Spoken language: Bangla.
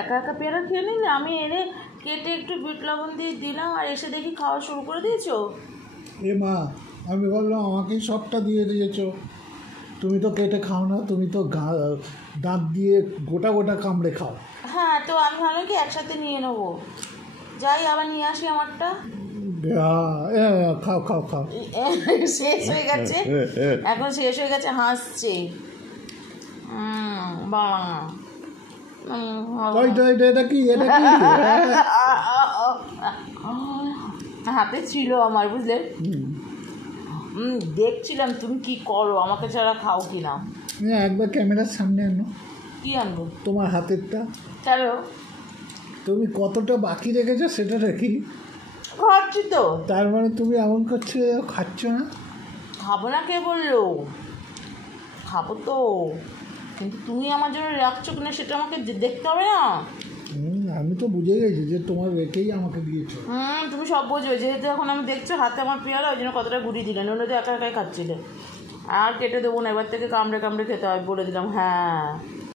একা একা পেয়ারা খেয়ে নিলে, আমি এনে কেটে একটু বিট লবণ দিয়ে দিলাম আর এসে দেখি খাওয়া শুরু করে দিয়েছো। এ মা, আমি ভাবলাম আমাকেই সবটা দিয়ে দিয়েছো। তুমি তো কেটে খাও না, তুমি তো দাঁত দিয়ে গোটা গোটা কামড়ে খাও। হ্যাঁ, তো আমি ভাবলাম কি একসাথে নিয়ে নেবো, যাই আবার নিয়ে আসি আমারটা। খাও খাও খাও। শেষ হয়ে গেছে, এখন শেষ হয়ে গেছে, হাসছে। এটা কি হাতে ছিল আমার, বুঝলে, দেখছিলাম তুমি কি করো, আমাকে ছাড়া খাও কিনা। একবার ক্যামেরার সামনে আনো। কি আনবো? তোমার হাতেরটা। চলো, তুমি কতটা বাকি রেখেছো সেটা দেখি। খাচ্ছি তো। তার মানে তুমি এমন করছো খাচ্ছ না? খাবো না কে বললো, খাবো তো, কিন্তু তুমি আমার জন্য রাখছো কিনা সেটা আমাকে দেখতে হবে না। আমি তো বুঝে গেছি যে তোমার রেখেই আমাকে দিয়েছো। তুমি সব বোঝো, যেহেতু এখন আমি দেখছো হাতে আমার পেয়ারা, ওই জন্য কতটা ঘুরিয়ে দিলে, নইলে তো একা একাই খাচ্ছিলে। আর কেটে দেবো না, এবার থেকে কামড়ে কামড়ে খেতে হয় বলে দিলাম। হ্যাঁ।